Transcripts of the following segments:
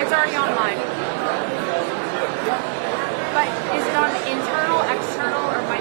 It's already online. But is it on internal, external, or might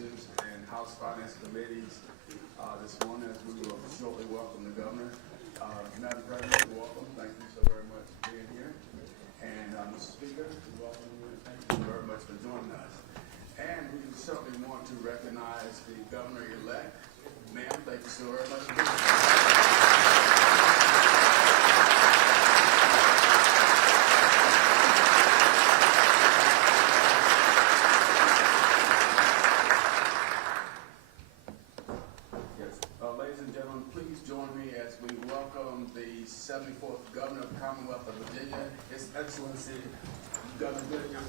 Appropriations and House Finance Committees this morning as we will shortly welcome the governor. Madam President, welcome. Thank you so very much for being here. And Mr. Speaker, we welcome you and thank you very much for joining us. And we certainly want to recognize the governor-elect. Ma'am, thank you so very much for being here. Ladies and gentlemen, please join me as we welcome the 74th Governor of the Commonwealth of Virginia, His Excellency, Governor Glenn Youngkin.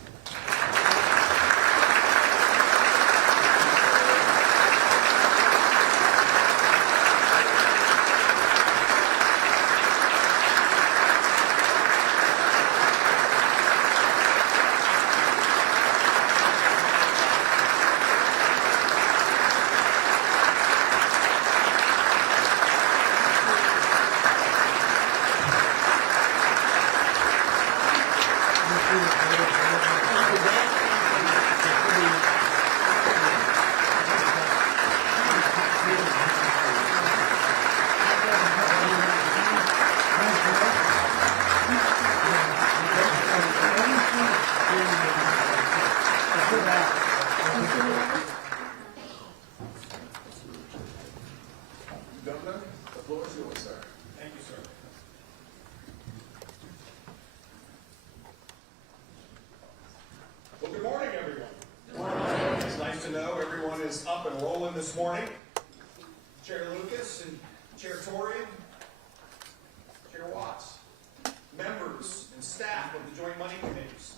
Governor, the floor is yours, sir. Thank you, sir. Well, good morning, everyone. Good morning. It's nice to know everyone is up and rolling this morning. Chair Lucas and Chair Torian, Chair Watts, members and staff of the Joint Money Committees,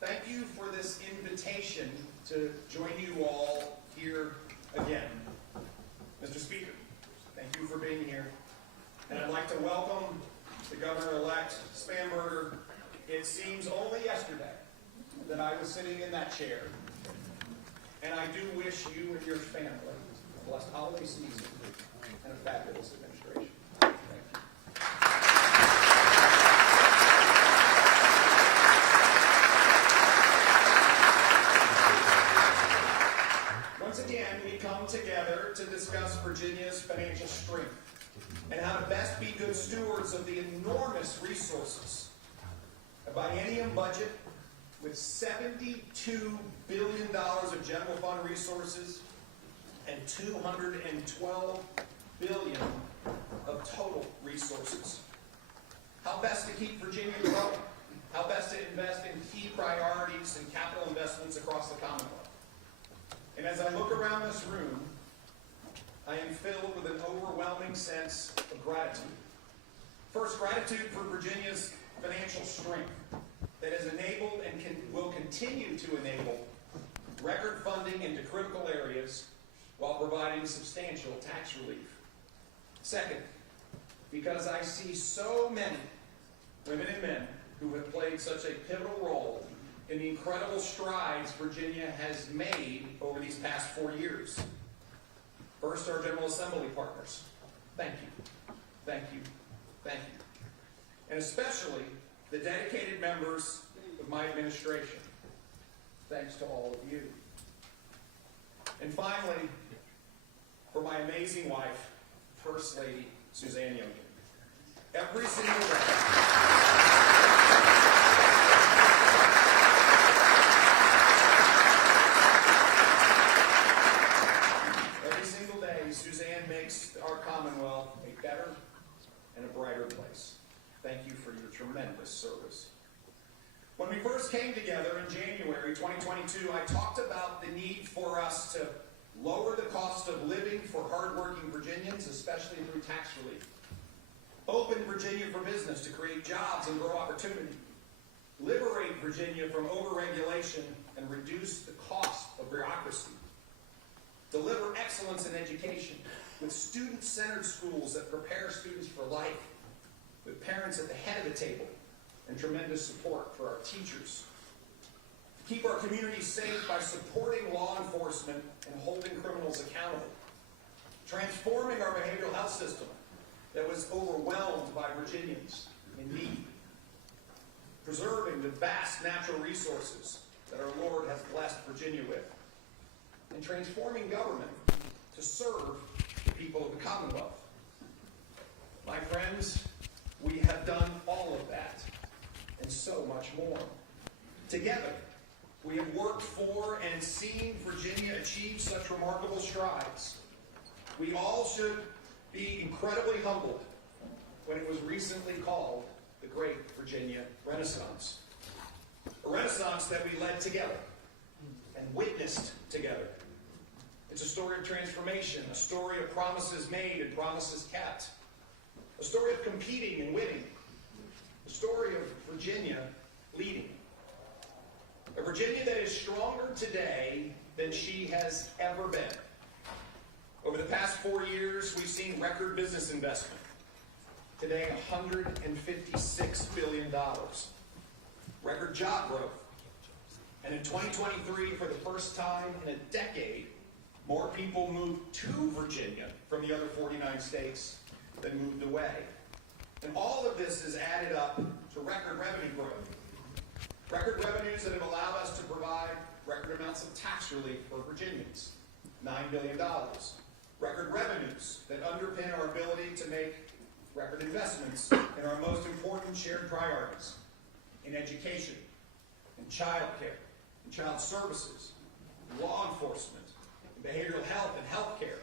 thank you for this invitation to join you all here again. Mr. Speaker, thank you for being here. And I'd like to welcome the Governor-elect Spanberger. It seems only yesterday that I was sitting in that chair. And I do wish you and your family a blessed holiday season and a fabulous administration. Thank you. Once again, we come together to discuss Virginia's financial strength and how to best be good stewards of the enormous resources. A biennium budget with $72 billion of general fund resources and $212 billion of total resources. How best to keep Virginia growing? How best to invest in key priorities and capital investments across the Commonwealth? And as I look around this room, I am filled with an overwhelming sense of gratitude. First, gratitude for Virginia's financial strength that has enabled and will continue to enable record funding into critical areas while providing substantial tax relief. Second, because I see so many women and men who have played such a pivotal role in the incredible strides Virginia has made over these past 4 years. First, our General Assembly partners. Thank you. Thank you. Thank you. And especially the dedicated members of my administration. Thanks to all of you. And finally, for my amazing wife, First Lady Suzanne Youngkin. Every single day, Suzanne makes our Commonwealth a better and a brighter place. Thank you for your tremendous service. When we first came together in January 2022, I talked about the need for us to lower the cost of living for hardworking Virginians, especially through tax relief. Open Virginia for business to create jobs and grow opportunity. Liberate Virginia from overregulation and reduce the cost of bureaucracy. Deliver excellence in education with student-centered schools that prepare students for life, with parents at the head of the table and tremendous support for our teachers. Keep our communities safe by supporting law enforcement and holding criminals accountable. Transforming our behavioral health system that was overwhelmed by Virginians in need. Preserving the vast natural resources that our Lord has blessed Virginia with. and transforming government to serve the people of the Commonwealth. My friends, we have done all of that and so much more. Together, we have worked for and seen Virginia achieve such remarkable strides. We all should be incredibly humbled when it was recently called the Great Virginia Renaissance. A renaissance that we led together and witnessed together. It's a story of transformation, a story of promises made and promises kept, a story of competing and winning, a story of Virginia leading. A Virginia that is stronger today than she has ever been. Over the past 4 years, we've seen record business investment. Today, $156 billion. Record job growth. And in 2023, for the first time in a decade, more people moved to Virginia from the other 49 states than moved away. And all of this has added up to record revenue growth. Record revenues that have allowed us to provide record amounts of tax relief for Virginians, $9 billion. Record revenues that underpin our ability to make record investments in our most important shared priorities, in education, in child care, in child services, in law enforcement, in behavioral health and health care,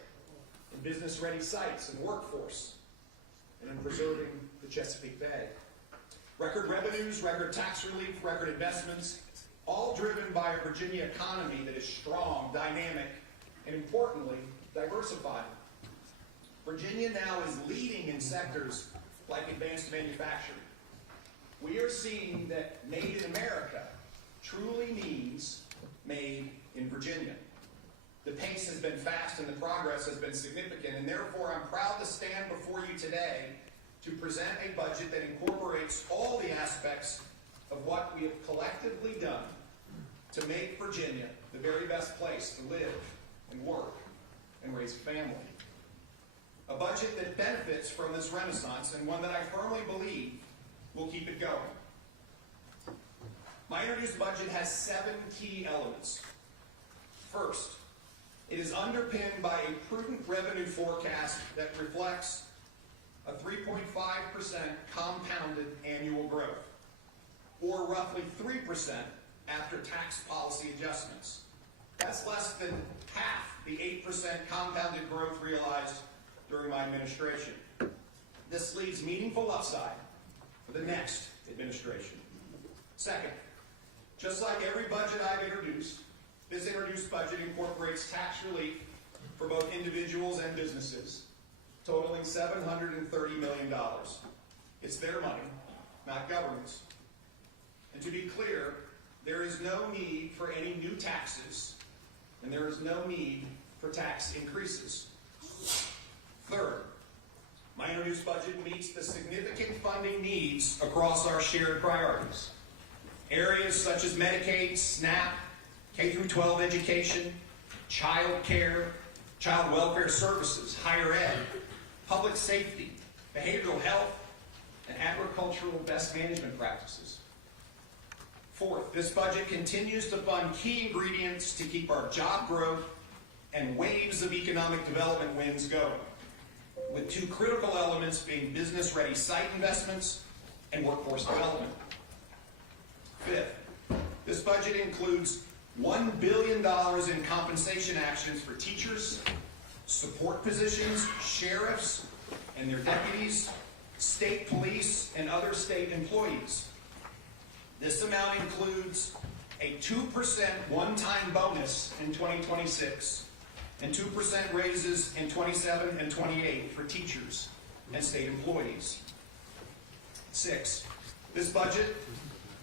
in business-ready sites and workforce, and in preserving the Chesapeake Bay. Record revenues, record tax relief, record investments, all driven by a Virginia economy that is strong, dynamic, and importantly, diversified. Virginia now is leading in sectors like advanced manufacturing. We are seeing that Made in America truly means made in Virginia. The pace has been fast and the progress has been significant, and therefore I'm proud to stand before you today to present a budget that incorporates all the aspects of what we have collectively done to make Virginia the very best place to live and work and raise a family. A budget that benefits from this renaissance, and one that I firmly believe will keep it going. My introduced budget has 7 key elements. First, it is underpinned by a prudent revenue forecast that reflects a 3.5% compounded annual growth, or roughly 3% after tax policy adjustments. That's less than half the 8% compounded growth realized during my administration. This leaves meaningful upside for the next administration. Second, just like every budget I've introduced, this introduced budget incorporates tax relief for both individuals and businesses, totaling $730 million. It's their money, not government's. And to be clear, there is no need for any new taxes, and there is no need for tax increases. Third, my introduced budget meets the significant funding needs across our shared priorities. Areas such as Medicaid, SNAP, K-12 education, child care, child welfare services, higher ed, public safety, behavioral health, and agricultural best management practices. Fourth, this budget continues to fund key ingredients to keep our job growth and waves of economic development wins going, with 2 critical elements being business-ready site investments and workforce development. Fifth, this budget includes $1 billion in compensation actions for teachers, support positions, sheriffs and their deputies, state police, and other state employees. This amount includes a 2% one-time bonus in 2026 and 2% raises in 27 and 28 for teachers and state employees. 6, this budget,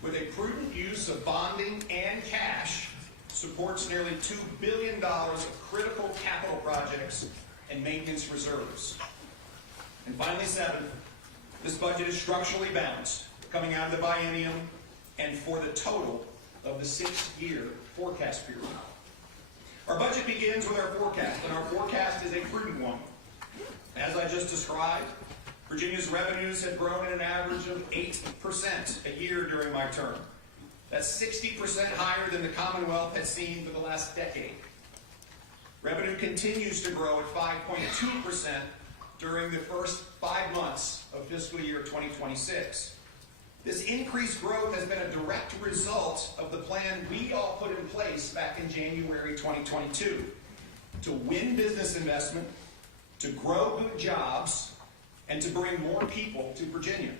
with a prudent use of bonding and cash, supports nearly $2 billion of critical capital projects and maintenance reserves. And finally, 7, this budget is structurally balanced, coming out of the biennium and for the total of the 6-year forecast period. Our budget begins with our forecast, and our forecast is a prudent one. As I just described, Virginia's revenues have grown at an average of 8% a year during my term. That's 60% higher than the Commonwealth has seen for the last decade. Revenue continues to grow at 5.2% during the first 5 months of fiscal year 2026. This increased growth has been a direct result of the plan we all put in place back in January 2022 to win business investment, to grow good jobs, and to bring more people to Virginia.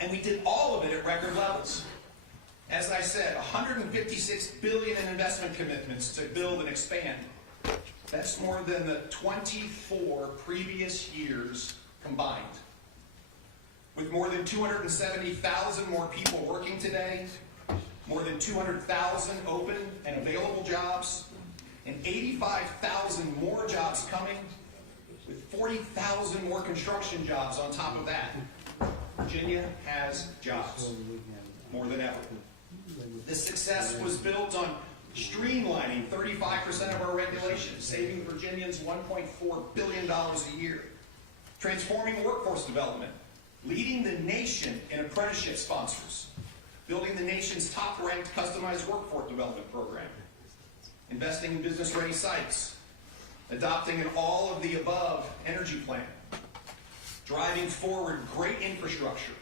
And we did all of it at record levels. As I said, $156 billion in investment commitments to build and expand. That's more than the 24 previous years combined. With more than 270,000 more people working today, more than 200,000 open and available jobs, and 85,000 more jobs coming, with 40,000 more construction jobs on top of that. Virginia has jobs, more than ever. This success was built on streamlining 35% of our regulations, saving Virginians $1.4 billion a year, transforming workforce development, leading the nation in apprenticeship sponsors, building the nation's top-ranked customized workforce development program, investing in business-ready sites, adopting an all-of-the-above energy plan, driving forward great infrastructure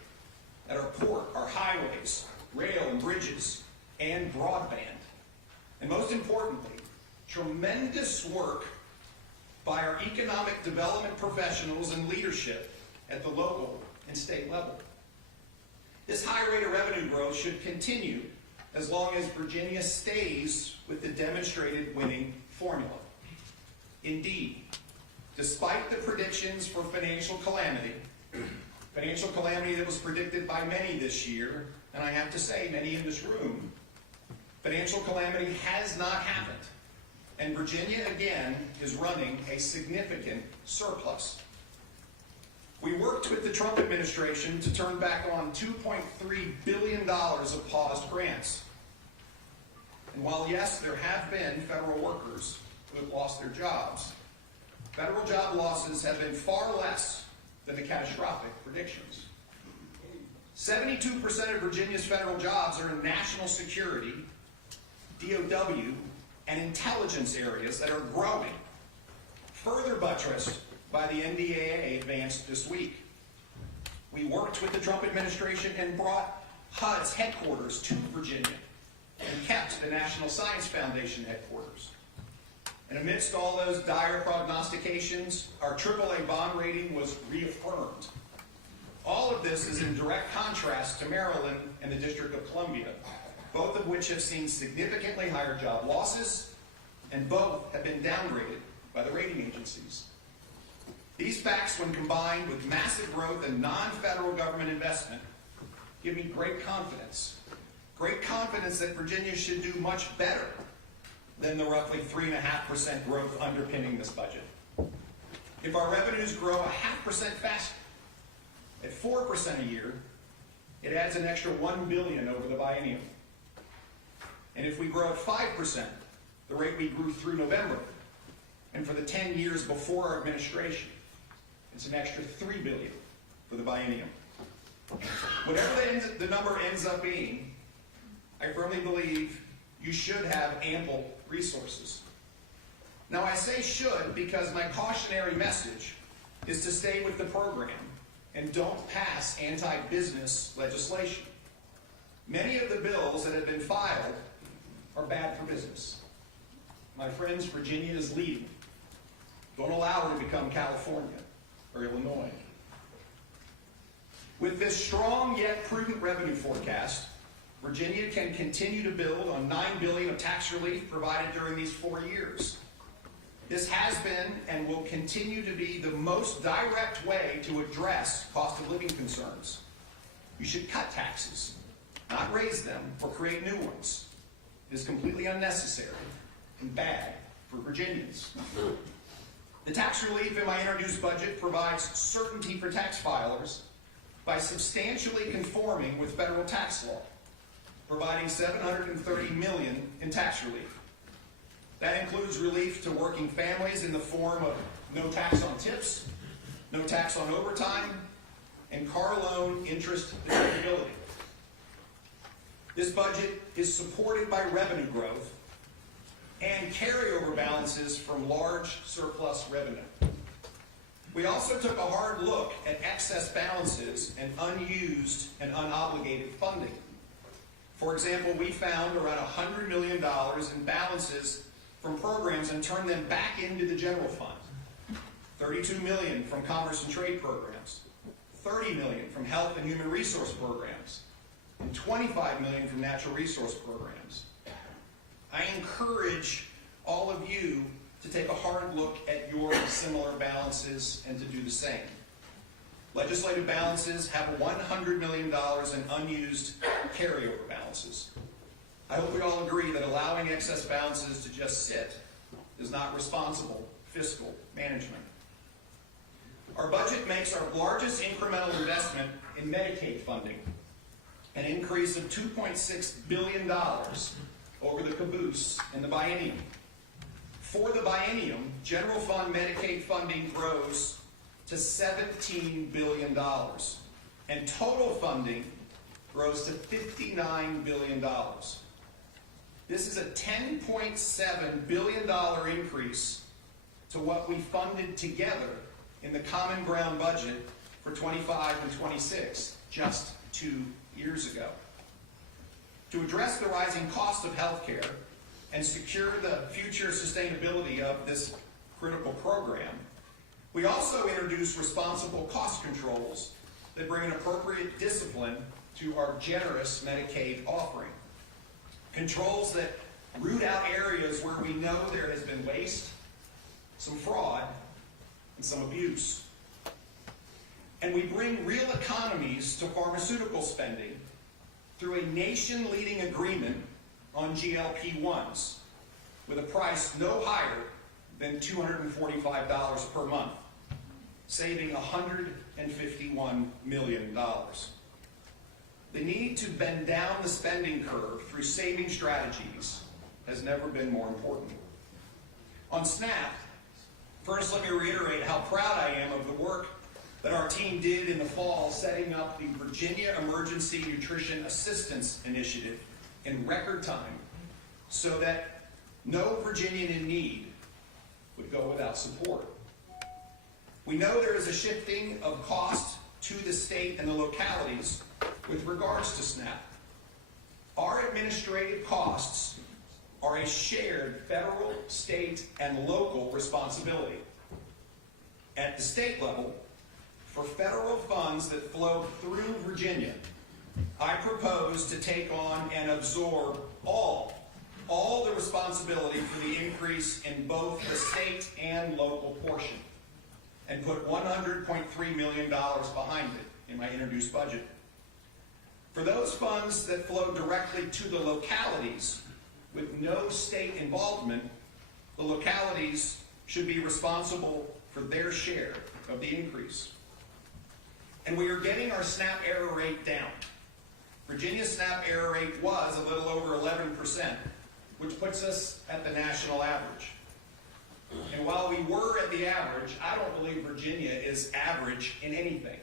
at our port, our highways, rail and bridges, and broadband. And most importantly, tremendous work by our economic development professionals and leadership at the local and state level. This high rate of revenue growth should continue as long as Virginia stays with the demonstrated winning formula. Indeed, despite the predictions for financial calamity that was predicted by many this year, and I have to say, many in this room, financial calamity has not happened. And Virginia, again, is running a significant surplus. We worked with the Trump administration to turn back on $2.3 billion of paused grants. And while, yes, there have been federal workers who have lost their jobs, federal job losses have been far less than the catastrophic predictions. 72% of Virginia's federal jobs are in national security, DOW, and intelligence areas that are growing, further buttressed by the NDAA advanced this week. We worked with the Trump administration and brought HUD's headquarters to Virginia and kept the National Science Foundation headquarters. And amidst all those dire prognostications, our AAA bond rating was reaffirmed. All of this is in direct contrast to Maryland and the District of Columbia, both of which have seen significantly higher job losses, and both have been downgraded by the rating agencies. These facts, when combined with massive growth in non-federal government investment, give me great confidence that Virginia should do much better than the roughly 3.5% growth underpinning this budget. If our revenues grow 0.5% faster, at 4% a year, it adds an extra $1 billion over the biennium. And if we grow at 5%, the rate we grew through November, and for the 10 years before our administration, it's an extra $3 billion for the biennium. Whatever the number ends up being, I firmly believe you should have ample resources. Now, I say should because my cautionary message is to stay with the program and don't pass anti-business legislation. Many of the bills that have been filed are bad for business. My friends, Virginia is leading. Don't allow her to become California or Illinois. With this strong yet prudent revenue forecast, Virginia can continue to build on $9 billion of tax relief provided during these 4 years. This has been and will continue to be the most direct way to address cost of living concerns. You should cut taxes, not raise them or create new ones. It is completely unnecessary and bad for Virginians. The tax relief in my introduced budget provides certainty for tax filers by substantially conforming with federal tax law, providing $730 million in tax relief. That includes relief to working families in the form of no tax on tips, no tax on overtime, and car loan interest deductibility. This budget is supported by revenue growth, and carryover balances from large surplus revenue. We also took a hard look at excess balances and unused and unobligated funding. For example, we found around $100 million in balances from programs and turned them back into the general fund. $32 million from commerce and trade programs, $30 million from health and human resource programs, and $25 million from natural resource programs. I encourage all of you to take a hard look at your similar balances and to do the same. Legislative balances have $100 million in unused carryover balances. I hope we all agree that allowing excess balances to just sit is not responsible fiscal management. Our budget makes our largest incremental investment in Medicaid funding, an increase of $2.6 billion over the caboose in the biennium. For the biennium, general fund Medicaid funding grows to $17 billion, and total funding grows to $59 billion. This is a $10.7 billion increase to what we funded together in the Common Ground budget for 25 and 26 just 2 years ago. To address the rising cost of health care and secure the future sustainability of this critical program, we also introduced responsible cost controls that bring an appropriate discipline to our generous Medicaid offering. Controls that root out areas where we know there has been waste, some fraud, and some abuse. And we bring real economies to pharmaceutical spending through a nation-leading agreement on GLP-1s with a price no higher than $245 per month, saving $151 million. The need to bend down the spending curve through saving strategies has never been more important. On SNAP, first let me reiterate how proud I am of the work that our team did in the fall setting up the Virginia Emergency Nutrition Assistance Initiative in record time so that no Virginian in need would go without support. We know there is a shifting of cost to the state and the localities with regards to SNAP. Our administrative costs are a shared federal, state, and local responsibility. At the state level, for federal funds that flow through Virginia, I propose to take on and absorb all the responsibility for the increase in both the state and local portion, and put $100.3 million behind it in my introduced budget. For those funds that flow directly to the localities with no state involvement, the localities should be responsible for their share of the increase. And we are getting our SNAP error rate down. Virginia's SNAP error rate was a little over 11%, which puts us at the national average. And while we were at the average, I don't believe Virginia is average in anything.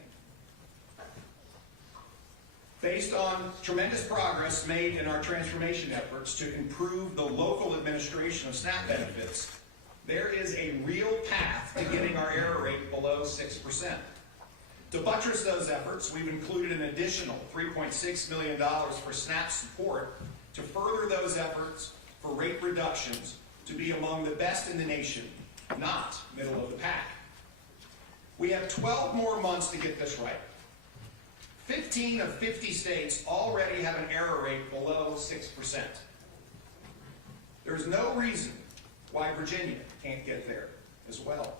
Based on tremendous progress made in our transformation efforts to improve the local administration of SNAP benefits, there is a real path to getting our error rate below 6%. To buttress those efforts, we've included an additional $3.6 million for SNAP support to further those efforts for rate reductions to be among the best in the nation, not middle of the pack. We have 12 more months to get this right. 15 of 50 states already have an error rate below 6%. There's no reason why Virginia can't get there as well.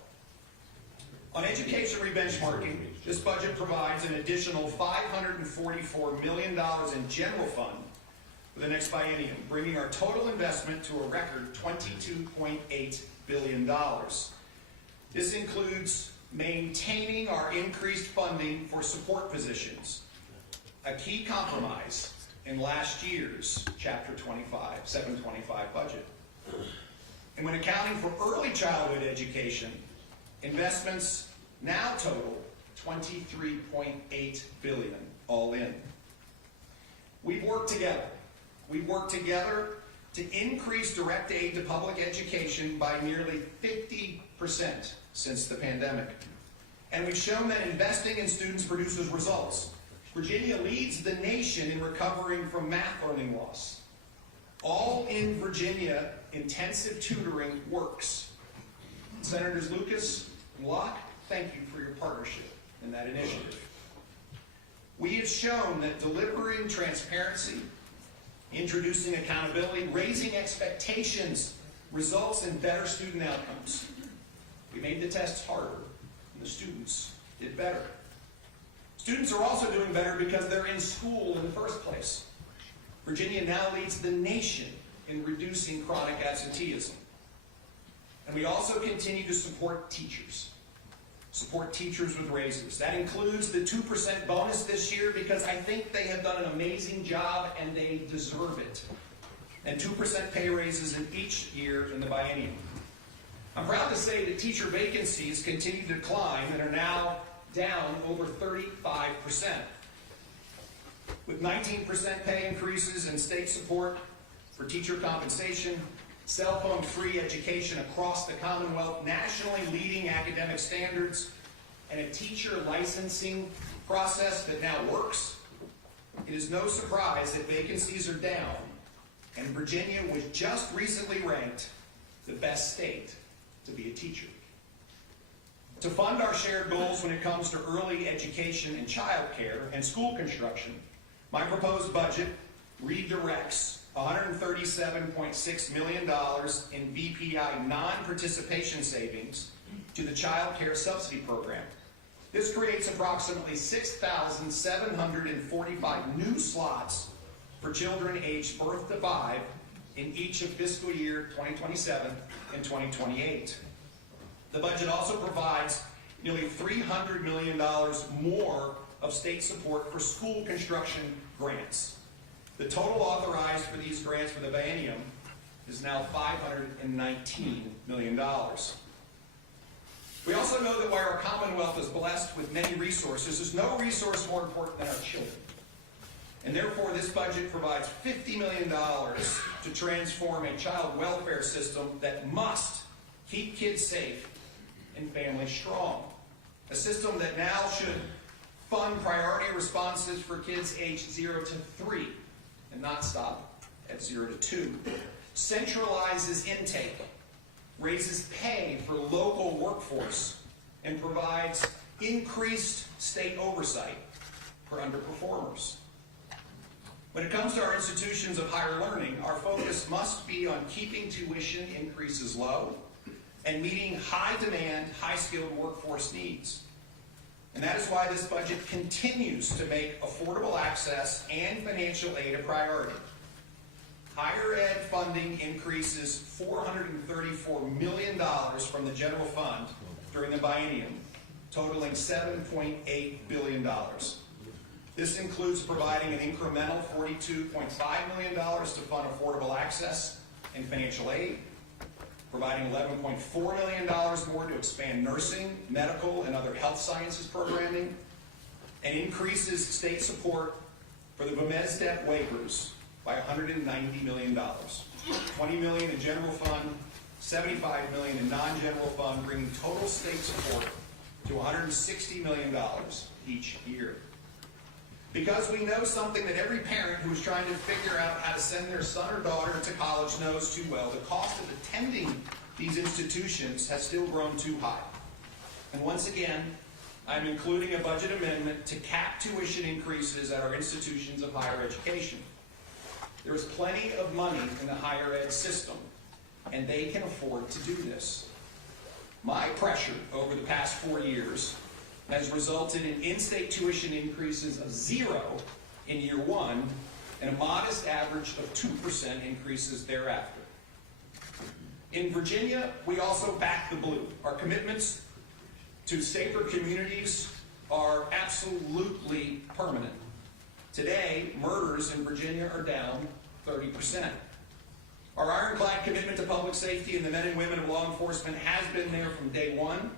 On education rebenchmarking, this budget provides an additional $544 million in general fund for the next biennium, bringing our total investment to a record $22.8 billion. This includes maintaining our increased funding for support positions, a key compromise in last year's Chapter 725 budget. And when accounting for early childhood education, investments now total $23.8 billion all in. We've worked together to increase direct aid to public education by nearly 50% since the pandemic. And we've shown that investing in students produces results. Virginia leads the nation in recovering from math learning loss. All in Virginia, intensive tutoring works. Senators Lucas and Locke, thank you for your partnership in that initiative. We have shown that delivering transparency, introducing accountability, raising expectations results in better student outcomes. We made the tests harder, and the students did better. Students are also doing better because they're in school in the first place. Virginia now leads the nation in reducing chronic absenteeism. And we also continue to support teachers with raises. That includes the 2% bonus this year because I think they have done an amazing job and they deserve it. And 2% pay raises in each year in the biennium. I'm proud to say that teacher vacancies continue to decline and are now down over 35%. With 19% pay increases and state support for teacher compensation, cell phone-free education across the Commonwealth, nationally leading academic standards, and a teacher licensing process that now works, it is no surprise that vacancies are down, and Virginia was just recently ranked the best state to be a teacher. To fund our shared goals when it comes to early education and child care and school construction, my proposed budget redirects $137.6 million in VPI non-participation savings to the child care subsidy program. This creates approximately 6,745 new slots for children aged birth to 5 in each of fiscal year 2027 and 2028. The budget also provides nearly $300 million more of state support for school construction grants. The total authorized for these grants for the biennium is now $519 million. We also know that while our Commonwealth is blessed with many resources, there's no resource more important than our children. And therefore, this budget provides $50 million to transform a child welfare system that must keep kids safe and families strong. A system that now should fund priority responses for kids aged 0 to 3 and not stop at 0 to 2. Centralizes intake, raises pay for local workforce, and provides increased state oversight for underperformers. When it comes to our institutions of higher learning, our focus must be on keeping tuition increases low and meeting high-demand, high-skilled workforce needs. And that is why this budget continues to make affordable access and financial aid a priority. Higher ed funding increases $434 million from the general fund during the biennium, totaling $7.8 billion. This includes providing an incremental $42.5 million to fund affordable access and financial aid, providing $11.4 million more to expand nursing, medical, and other health sciences programming, and increases state support for the BMESDEP waivers by $190 million. $20 million in general fund, $75 million in non-general fund, bringing total state support to $160 million each year. Because we know something that every parent who is trying to figure out how to send their son or daughter to college knows too well, the cost of attending these institutions has still grown too high. And once again, I'm including a budget amendment to cap tuition increases at our institutions of higher education. There is plenty of money in the higher ed system, and they can afford to do this. My pressure over the past 4 years has resulted in in-state tuition increases of 0 in year 1 and a modest average of 2% increases thereafter. In Virginia, we also back the blue. Our commitments to safer communities are absolutely permanent. Today, murders in Virginia are down 30%. Our ironclad commitment to public safety and the men and women of law enforcement has been there from day one,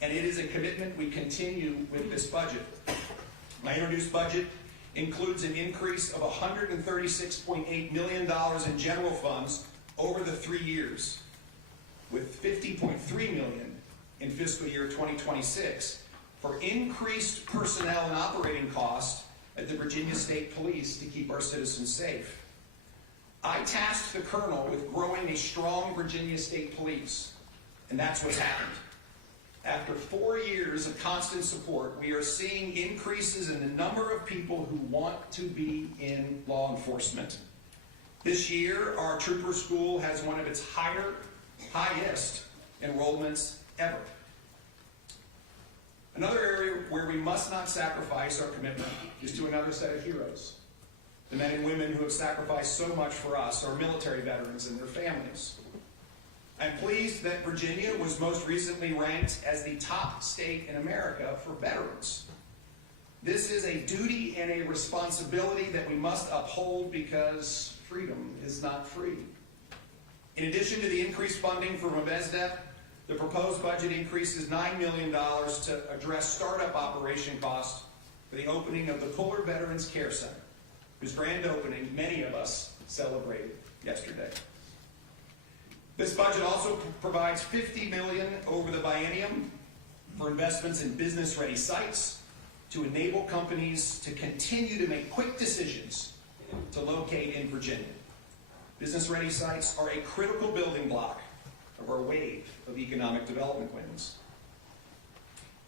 and it is a commitment we continue with this budget. My introduced budget includes an increase of $136.8 million in general funds over the 3 years, with $50.3 million in fiscal year 2026 for increased personnel and operating costs at the Virginia State Police to keep our citizens safe. I tasked the Colonel with growing a strong Virginia State Police, and that's what's happened. After 4 years of constant support, we are seeing increases in the number of people who want to be in law enforcement. This year, our trooper school has one of its highest enrollments ever. Another area where we must not sacrifice our commitment is to another set of heroes, the men and women who have sacrificed so much for us, our military veterans and their families. I'm pleased that Virginia was most recently ranked as the top state in America for veterans. This is a duty and a responsibility that we must uphold because freedom is not free. In addition to the increased funding for MVSDEP, the proposed budget increases $9 million to address startup operation costs for the opening of the Puller Veterans Care Center, whose grand opening many of us celebrated yesterday. This budget also provides $50 million over the biennium for investments in business-ready sites to enable companies to continue to make quick decisions to locate in Virginia. Business-ready sites are a critical building block of our wave of economic development wins.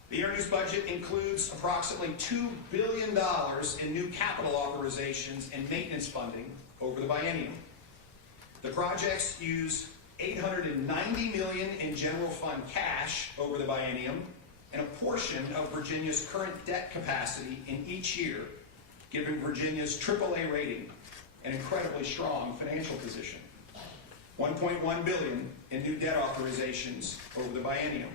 The introduced budget includes approximately $2 billion in new capital authorizations and maintenance funding over the biennium. The projects use $890 million in general fund cash over the biennium and a portion of Virginia's current debt capacity in each year, giving Virginia's AAA rating an incredibly strong financial position. $1.1 billion in new debt authorizations over the biennium.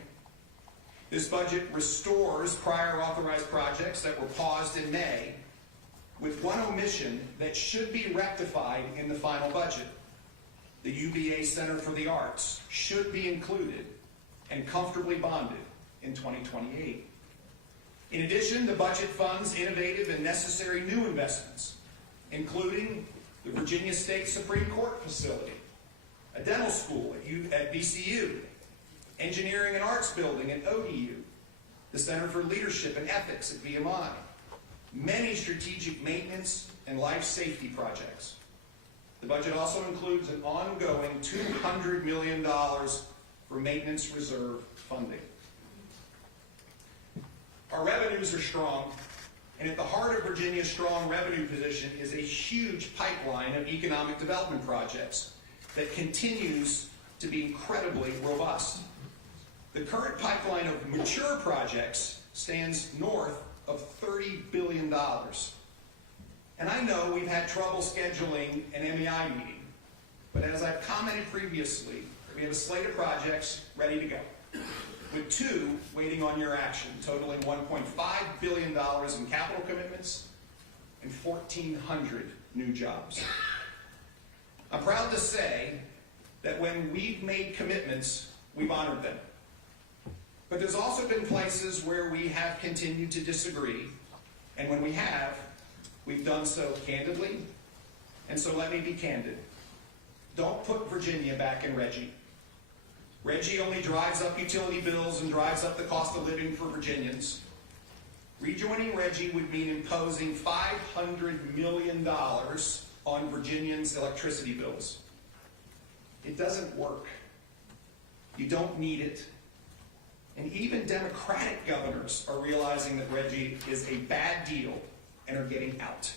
This budget restores prior authorized projects that were paused in May, with one omission that should be rectified in the final budget. The UVA Center for the Arts should be included and comfortably bonded in 2028. In addition, the budget funds innovative and necessary new investments, including the Virginia State Supreme Court facility, a dental school at VCU, engineering and arts building at ODU, the Center for Leadership and Ethics at VMI, many strategic maintenance and life safety projects. The budget also includes an ongoing $200 million for maintenance reserve funding. Our revenues are strong, and at the heart of Virginia's strong revenue position is a huge pipeline of economic development projects that continues to be incredibly robust. The current pipeline of mature projects stands north of $30 billion. And I know we've had trouble scheduling an MEI meeting, but as I've commented previously, we have a slate of projects ready to go, with 2 waiting on your action, totaling $1.5 billion in capital commitments and 1,400 new jobs. I'm proud to say that when we've made commitments, we've honored them. But there's also been places where we have continued to disagree, and when we have, we've done so candidly, and so let me be candid. Don't put Virginia back in Reggie. Reggie only drives up utility bills and drives up the cost of living for Virginians. Rejoining Reggie would mean imposing $500 million on Virginians' electricity bills. It doesn't work. You don't need it. And even Democratic governors are realizing that Reggie is a bad deal and are getting out.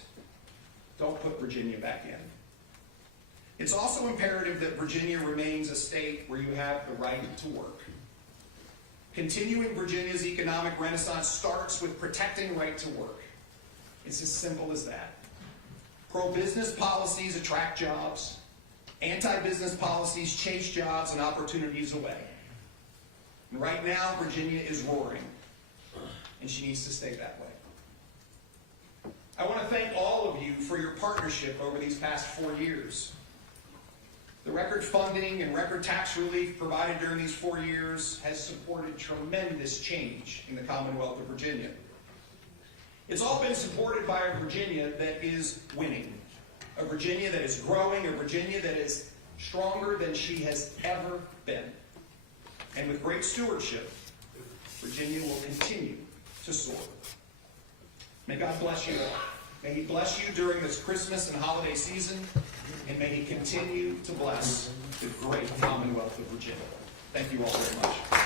Don't put Virginia back in. It's also imperative that Virginia remains a state where you have the right to work. Continuing Virginia's economic renaissance starts with protecting right to work. It's as simple as that. Pro-business policies attract jobs. Anti-business policies chase jobs and opportunities away. And right now, Virginia is roaring, and she needs to stay that way. I want to thank all of you for your partnership over these past 4 years. The record funding and record tax relief provided during these 4 years has supported tremendous change in the Commonwealth of Virginia. It's all been supported by a Virginia that is winning, a Virginia that is growing, a Virginia that is stronger than she has ever been. And with great stewardship, Virginia will continue to soar. May God bless you all. May He bless you during this Christmas and holiday season, and may He continue to bless the great Commonwealth of Virginia. Thank you all very much.